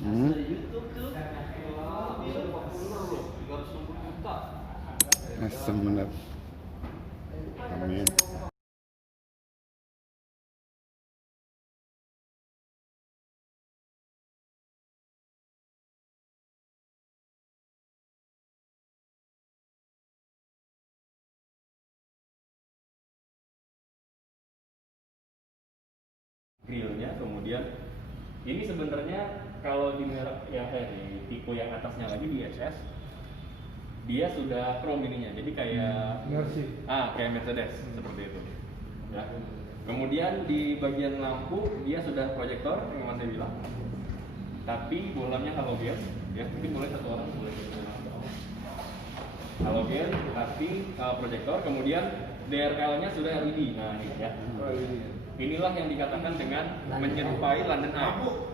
Hmm. Asem bener. Amin. Grillnya, kemudian ini sebenarnya kalau di merek yang di tipe yang atasnya lagi di SS dia sudah chrome ininya, jadi kayak kayak Mercedes seperti itu ya. Kemudian di bagian lampu dia sudah proyektor yang saya bilang, tapi bolamnya halogen ya. Mungkin boleh satu orang boleh halogen tapi proyektor. Kemudian DRL-nya sudah LED. Nah ini ya, inilah yang dikatakan dengan menyerupai London Eye.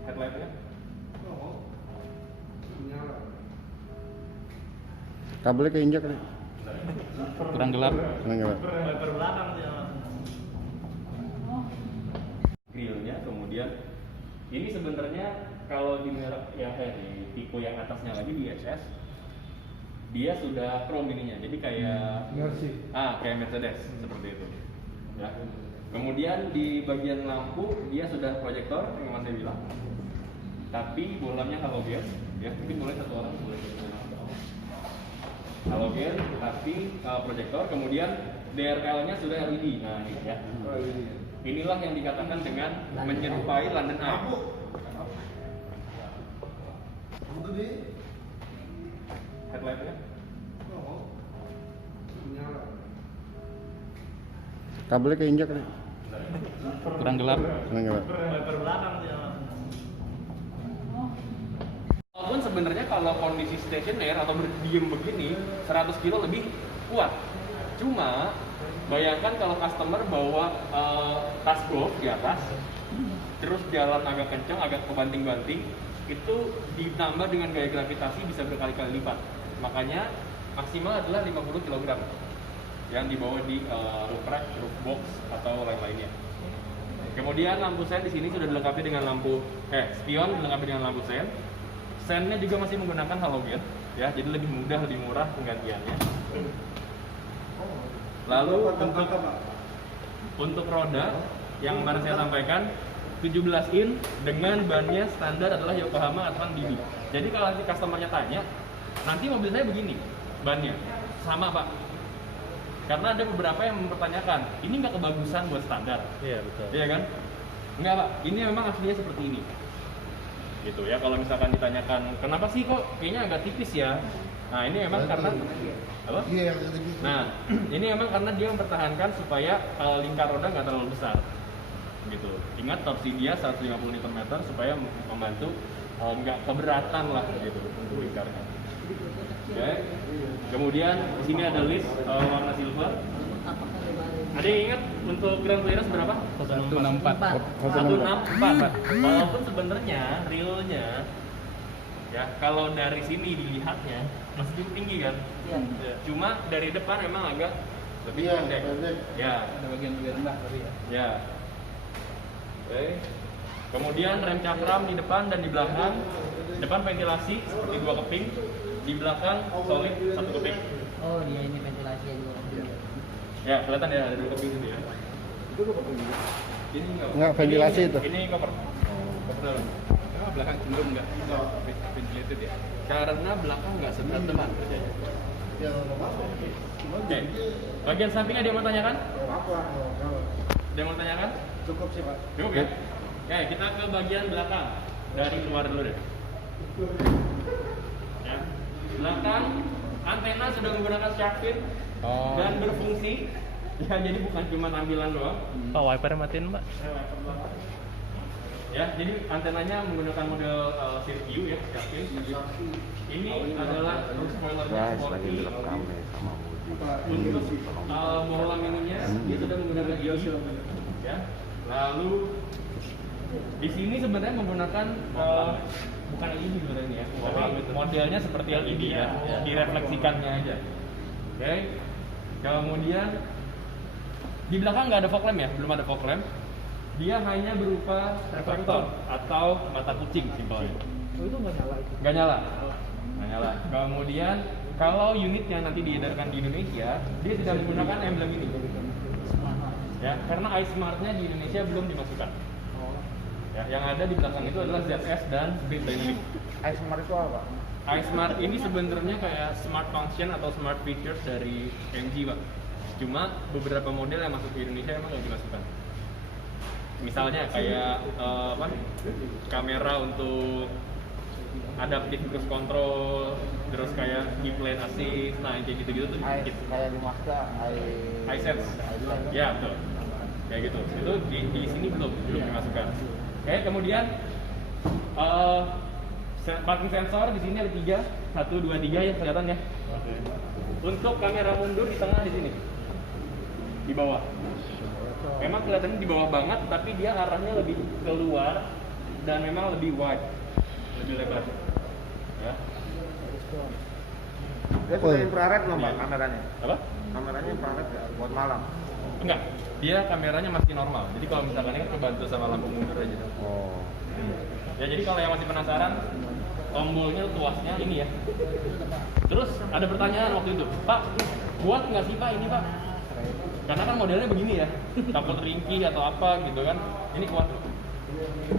Headlight-nya Kabelnya keinjak nih. kurang gelap. Kurang gelap. Grillnya, kemudian ini sebenarnya kalau di merek yang di tipe yang atasnya lagi di SS dia sudah chrome ininya, jadi kayak kayak Mercedes seperti itu ya. Kemudian di bagian lampu dia sudah proyektor yang saya bilang, tapi bolamnya halogen ya. Mungkin boleh satu orang boleh halogen tapi proyektor. Kemudian DRL-nya sudah LED. Nah ini ya, inilah yang dikatakan dengan menyerupai London Eye. Headlight-nya Kabelnya keinjak nih. kurang gelap. Kurang gelap. Walaupun sebenarnya kalau kondisi stationer atau berdiem begini 100 kilo lebih kuat. Cuma bayangkan kalau customer bawa tas golf di atas, terus jalan agak kencang, agak kebanting-banting, itu ditambah dengan gaya gravitasi bisa berkali-kali lipat. Makanya maksimal adalah 50 kg yang dibawa di roof rack, roof box atau lain-lainnya. Kemudian lampu sen di sini sudah dilengkapi dengan lampu spion, dilengkapi dengan lampu sen. Sennya juga masih menggunakan halogen ya, jadi lebih mudah, lebih murah penggantiannya. Lalu untuk roda yang kemarin saya sampaikan 17 in dengan bannya standar adalah Yokohama Advan DB. Jadi kalau nanti customernya tanya, nanti mobil saya begini bannya sama pak, karena ada beberapa yang mempertanyakan ini nggak kebagusan buat standar. Iya betul. Iya kan? Enggak pak, ini memang aslinya seperti ini gitu ya. Kalau misalkan ditanyakan kenapa sih kok kayaknya agak tipis ya, nah ini memang karena apa? Nah ini memang karena dia mempertahankan supaya lingkar roda nggak terlalu besar gitu. Ingat torsi dia 150 Nm supaya membantu nggak keberatan lah gitu untuk lingkarnya. Oke. Kemudian di sini ada list warna silver. Ada yang ingat untuk ground clearance berapa? 164. 164. Walaupun sebenarnya realnya ya kalau dari sini dilihatnya masih cukup tinggi kan? Iya. Cuma dari depan memang agak lebih pendek. Ya. Ada bagian-bagian rendah tadi ya. Ya. Oke. Kemudian rem cakram di depan dan di belakang. Depan ventilasi seperti 2 keping, di belakang solid 1 keping. Oh dia ini ventilasi yang dua keping. Ya, kelihatan ya ada 2 keping itu ya. Itu kok pakai juga. Ini Enggak, ventilasi itu. Ini cover. Cover dalam. Belakang cenderung nggak ventilated ya. Karena belakang nggak seberat depan kerjanya. Oke. Bagian samping ada yang mau tanyakan? Ada yang mau tanyakan? Cukup sih pak. Cukup ya? Oke, kita ke bagian belakang. Dari luar dulu deh. Ya. Belakang antena sudah menggunakan shark fin dan berfungsi. Ya, jadi bukan cuma tampilan doang. Pak wiper matiin mbak. Ya, jadi antenanya menggunakan model Sirview ya, shark fin. Ini adalah spoilernya Guys, lagi Sporty. direkam nih sama Budi. Untuk bohlam ininya dia sudah menggunakan EOS ya. Lalu di sini sebenarnya menggunakan bukan LED sebenarnya ya, tapi modelnya seperti LED ya, direfleksikannya aja. Oke. Kemudian di belakang nggak ada fog lamp ya, belum ada fog lamp. dia hanya berupa reflektor atau mata kucing simpelnya. Oh itu nggak nyala itu? Nggak nyala. Nggak nyala. Kemudian kalau unitnya nanti diedarkan di Indonesia, dia tidak menggunakan emblem ini. Ya, karena iSmart-nya di Indonesia belum dimasukkan. Ya, yang ada di belakang itu adalah ZS dan Green Dynamic. iSmart itu apa? iSmart ini sebenarnya kayak smart function atau smart features dari MG, Pak. Cuma beberapa model yang masuk ke Indonesia emang nggak dimasukkan. Misalnya kayak kamera untuk adaptive cruise control, terus kayak display assist, nah yang kayak gitu-gitu tuh dikit. Kayak di Mazda, iSense. Ya, betul. Kayak gitu. Itu di sini belum dimasukkan. Oke, kemudian parking sensor di sini ada 3, 1, 2, 3 ya kelihatan ya. Untuk kamera mundur di tengah di sini, di bawah. Memang kelihatannya di bawah banget, tapi dia arahnya lebih keluar dan memang lebih wide, lebih lebar. Ya. Dia sudah infrared belum Pak kameranya? Apa? Kameranya infrared nggak buat malam? Enggak, dia kameranya masih normal. Jadi kalau misalkan ini kan kebantu sama lampu mundur aja. Oh. Ya jadi kalau yang masih penasaran, tombolnya tuasnya ini ya. Terus ada pertanyaan waktu itu, Pak, kuat nggak sih Pak ini Pak? Karena kan modelnya begini ya, takut ringkih atau apa gitu kan. Ini kuat.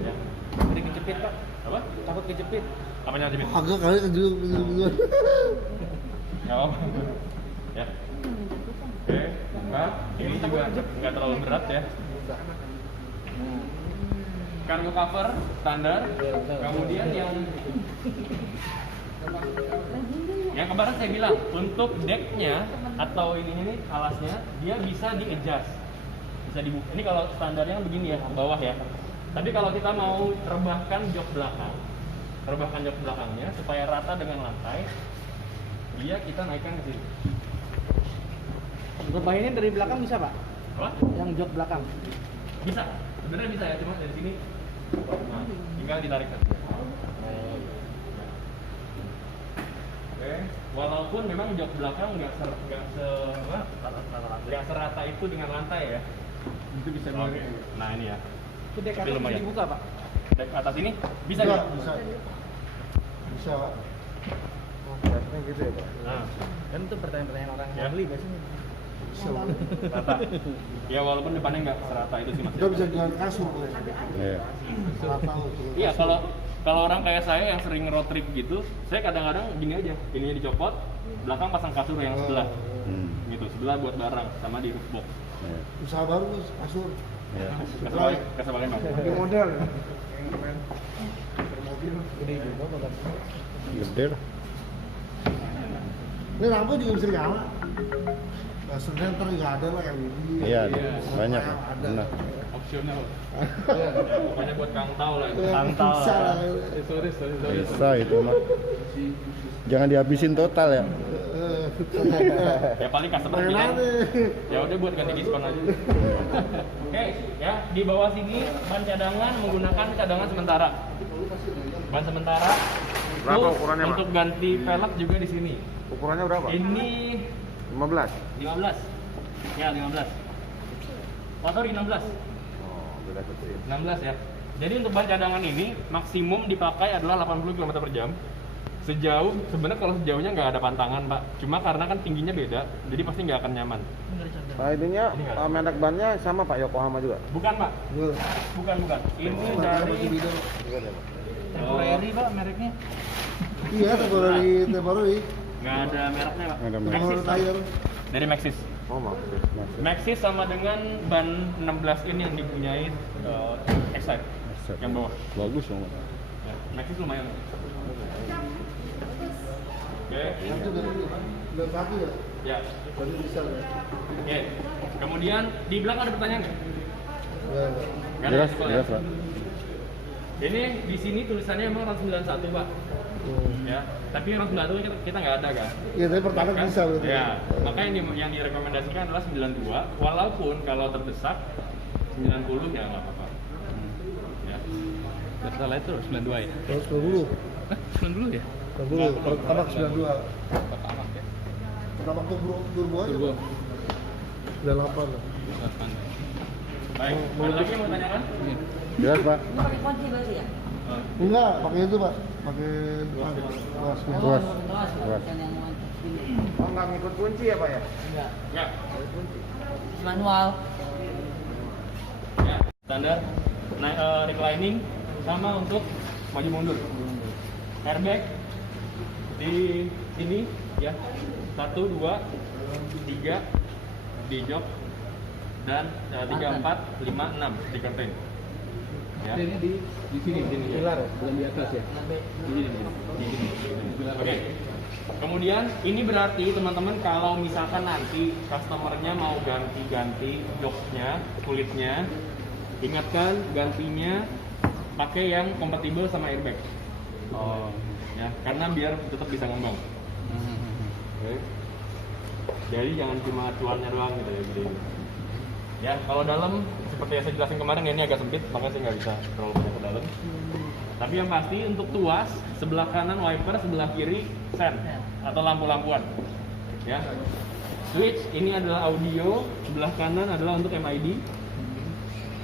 Ya. Jadi kejepit Pak? Apa? Takut kejepit? Apanya kejepit? Agak kali kejut. Ya. Ya. Oke, nah ini juga nggak terlalu berat ya. Cargo cover standar, kemudian yang kemarin saya bilang untuk decknya atau ini alasnya dia bisa di adjust, bisa dibuka. Ini kalau standarnya begini ya, ke bawah ya. Tapi kalau kita mau rebahkan jok belakangnya supaya rata dengan lantai, dia kita naikkan ke sini. Rebahinnya dari belakang bisa Pak? Apa? Yang jok belakang? Bisa, sebenarnya bisa ya, cuma dari sini nah, tinggal ditarik saja. Oke, walaupun memang jok belakang nggak serata itu dengan lantai ya. Itu bisa Oke. Nah ini ya. Itu dek Tapi atas bisa lumayan. dibuka Pak? Dek atas ini bisa Bisa, ya? bisa. Bisa. Biasanya gitu ya Pak? Nah, Kan itu pertanyaan-pertanyaan orang Ya. yang beli biasanya. Bisa. rata. Ya walaupun depannya nggak serata itu sih Mas. Kita bisa dengan kasur. Iya. Iya, kalau orang kayak saya yang sering road trip gitu, saya kadang-kadang gini aja, ininya dicopot, belakang pasang kasur yang sebelah, gitu, sebelah buat barang sama di roof box. Iya. Usaha baru kasur. Iya. Kesebagian Mas. Pakai model. Yang keren. Mobil. Gede juga Pak. Gede lah. Ini lampu juga bisa nyala. Kasurnya ntar nggak ada lah LED. Iya, banyak. Benar. Opsional. Ya, pokoknya buat Kang Tau lah itu. Kang Tau Bisa lah. lah. Sorry. Bisa itu mah. Jangan dihabisin total ya. Ya paling customer bilang, ya udah buat ganti diskon aja. Oke, ya di bawah sini ban cadangan menggunakan cadangan sementara. Ban sementara. Berapa Terus ukurannya, Pak? untuk ganti velg juga di sini. Ukurannya berapa? Ini 15. 15. Ya, 15. Oh, sorry 16. Oh, beda kecil. 16 ya. Jadi untuk ban cadangan ini maksimum dipakai adalah 80 km per jam. Sejauh, sebenarnya kalau sejauhnya nggak ada pantangan Pak. Cuma karena kan tingginya beda, jadi pasti nggak akan nyaman. Nah ininya Ini nggak ada. merek bannya sama Pak Yokohama juga? Bukan Pak, bukan. Ini dari Temporary Pak mereknya? Iya, temporary. nggak ada mereknya Pak. Nggak ada merek. Maxxis, Pak. Tire. Dari Maxxis. Oh maksud. Maxxis sama dengan ban 16 ini yang dipunyai Excite yang bawah. Bagus dong. Ya, Maxxis lumayan. Oke. Itu dari kaki ya. Ya. Tadi bisa ya. Oke. Kemudian di belakang ada pertanyaan nggak? Nggak ada, Jelas, cukup ya? jelas Pak. Ini di sini tulisannya emang RON 91 Pak. Ya, tapi RON 91 kita nggak ada kan? Iya, tapi pertama Maka- bisa berarti. Ya, maka yang direkomendasikan adalah 92. Walaupun kalau terdesak 90 ya nggak apa-apa. Ya. Nggak salah itu 92 ya? Terus 20. 92 ya? 20. Pertama ke 92. Pertama ya? Pertama ke turbo aja. Turbo. Udah 8 lah. Baik, ada lagi yang mau tanyakan? Jelas Pak. Ini pakai kunci berarti ya? Enggak, pakai itu Pak. Pakai tuas. Oh, Tuas. kelas, Tuas. bukan yang ini. Oh, nggak ngikut kunci ya Pak ya? Enggak. Ya. Manual. Ya, standar reclining sama untuk maju mundur. Airbag di sini ya. 1 2 3 di jok dan 3 4 5 6 di konten. Ya. Ini di sini, pilar ya, bukan di atas ya. Di sini. Oke. Kemudian ini berarti teman-teman kalau misalkan nanti customernya mau ganti-ganti joknya, kulitnya, ingatkan gantinya pakai yang kompatibel sama airbag. Oh, ya, karena biar tetap bisa ngembang. Oke. Jadi jangan cuma cuannya doang gitu ya. Jadi. Ya, kalau dalam seperti yang saya jelasin kemarin ini agak sempit, makanya saya nggak bisa terlalu banyak ke dalam. Tapi yang pasti untuk tuas sebelah kanan wiper, sebelah kiri sen atau lampu-lampuan. Ya. Switch ini adalah audio, sebelah kanan adalah untuk MID.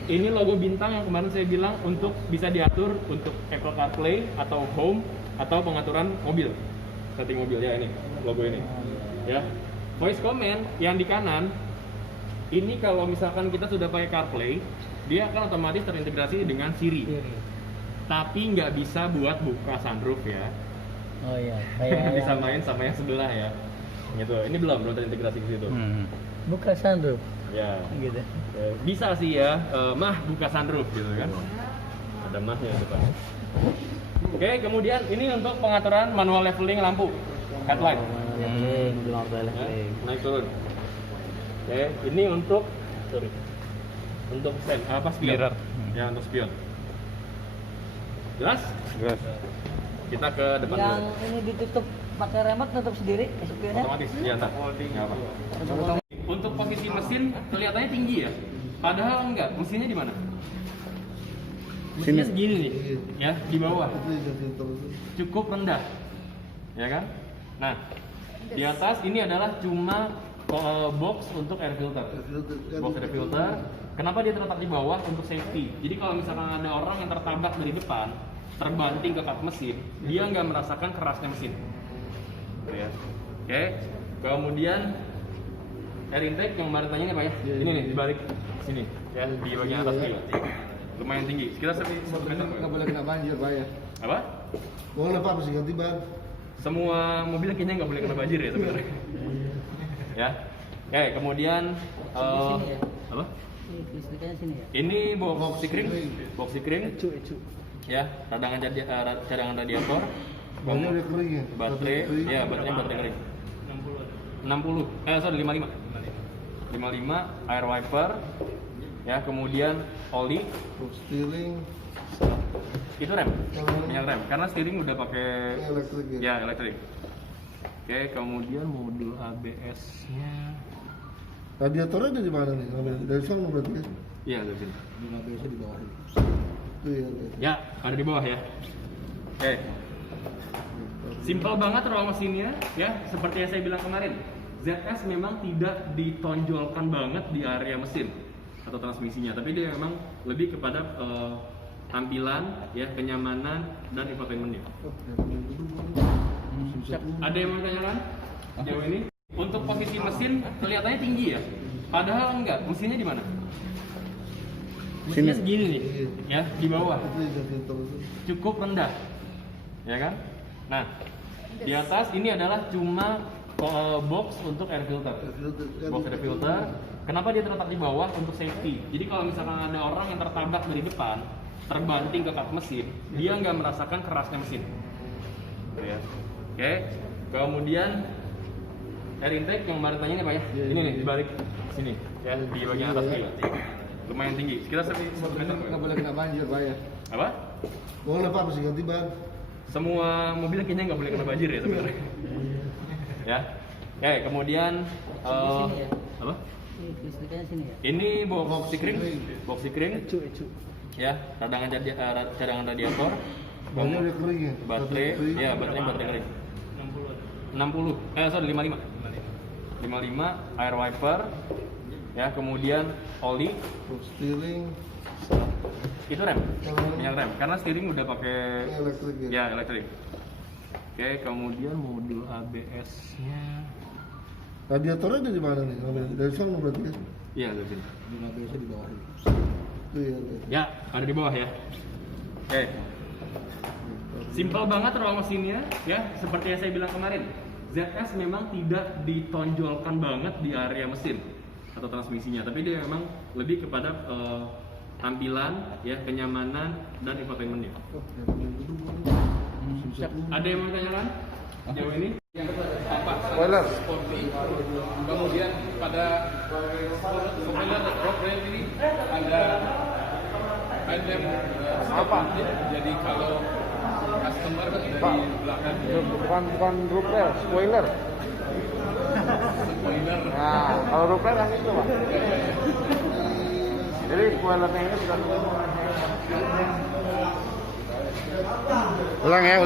Ini logo bintang yang kemarin saya bilang untuk bisa diatur untuk Apple CarPlay atau Home atau pengaturan mobil, setting mobil ya, ini logo ini. Ya. Voice command yang di kanan ini kalau misalkan kita sudah pakai CarPlay, dia akan otomatis terintegrasi dengan Siri. Tapi nggak bisa buat buka sunroof ya. Oh iya. Disamain sama yang sebelah ya. Gitu. Ini belum terintegrasi ke situ. Buka sunroof. Ya. Gitu. Bisa sih ya. Mah buka sunroof gitu kan. Ada mahnya di depan. Oke, kemudian ini untuk pengaturan manual leveling lampu headlight. Naik turun. Oke, ini untuk spion. Mirror. Ya, untuk spion. Jelas? Jelas. Kita ke depan Yang dulu. ini ditutup pakai remote tutup sendiri spionnya. Otomatis, iya ntar. Nggak apa. Untuk posisi mesin kelihatannya tinggi ya. Padahal enggak, mesinnya di mana? Mesinnya segini nih, ya di bawah. Cukup rendah, ya kan? Nah, di atas ini adalah cuma box untuk air filter. Box air filter. Kenapa dia terletak di bawah? Untuk safety. Jadi kalau misalkan ada orang yang tertabrak dari depan, terbanting ke kap mesin, dia nggak merasakan kerasnya mesin. Ya. Oke. Kemudian air intake yang kemarin tanya Pak ya? Ini nih di balik sini, ya di bagian atas nih. Lumayan tinggi, sekitar 1 meter. Nggak boleh kena banjir Pak ya. Apa? Boleh Pak, masih ganti ban. Semua mobil kayaknya nggak boleh kena banjir ya sebenarnya. Ya. Oke, kemudian Di sini ya? apa? Ini listriknya sini ya. Ini box sikring, box sikring. Ecu. Ya, cadangan radiator. Bannya udah kering ya. Baterai, ya baterainya kering. 60, 55. 55 air wiper. Ya, kemudian oli. Steering. Itu rem, minyak rem. Karena steering udah pakai Elektrik ya. ya elektrik. Oke, kemudian modul ABS-nya. Radiatornya dari mana nih? Dari sana berarti ya? Iya, dari sini. Biasa di bawah. Itu ya. Ya, ada di bawah ya. Oke. Simpel banget ruang mesinnya, ya. Seperti yang saya bilang kemarin, ZS memang tidak ditonjolkan banget di area mesin atau transmisinya, tapi dia memang lebih kepada tampilan, ya, kenyamanan dan infotainmentnya. Ada yang mau tanyakan? Jauh ini. Untuk posisi mesin kelihatannya tinggi ya, padahal enggak. Mesinnya di mana? Mesinnya segini nih, ya di bawah. Cukup rendah, ya kan? Nah, di atas ini adalah cuma box untuk air filter. Box air filter. Kenapa dia terletak di bawah? Untuk safety. Jadi kalau misalkan ada orang yang tertabrak dari depan, terbanting ke kap mesin, dia nggak merasakan kerasnya mesin. Ya. Oke. Kemudian air intake yang kemarin tanya Pak ya? Ini nih di balik sini, ya di bagian atas nih. Lumayan tinggi, sekitar 1 meter. Nggak boleh kena banjir Pak ya. Apa? Boleh Pak, masih ganti ban. Semua mobil kayaknya nggak boleh kena banjir ya sebenarnya. Ya. Oke, kemudian Di sini ya? apa? Ini listriknya sini ya. Ini box sikring, box sikring. Ecu. Ya, cadangan radiator. Bannya udah kering ya. Baterai, ya baterainya kering. 55, 55 air wiper. Ya, kemudian oli, steering, itu rem, minyak rem. Karena steering udah pakai elektrik ya. ya elektrik. Oke, kemudian modul ABS-nya. Radiatornya dari mana nih? Dari sana berarti ya? Iya, dari sini. Radiatornya di bawah. Itu ya. Ya, ada di bawah ya. Oke. Simpel banget roll mesinnya, ya. Seperti yang saya bilang kemarin, ZS memang tidak ditonjolkan banget di area mesin atau transmisinya, tapi dia memang lebih kepada tampilan, ya, kenyamanan dan infotainmentnya. Ada yang mau tanyakan jauh ini? Spoiler. Kemudian pada spoiler rock rail ini ada headlamp apa? Jadi kalau customer di belakang Bukan roof rail, spoiler. spoiler. Nah, kalau roof rail yang itu, Pak. Jadi spoilernya ini bukan. Ulang ya, ulang.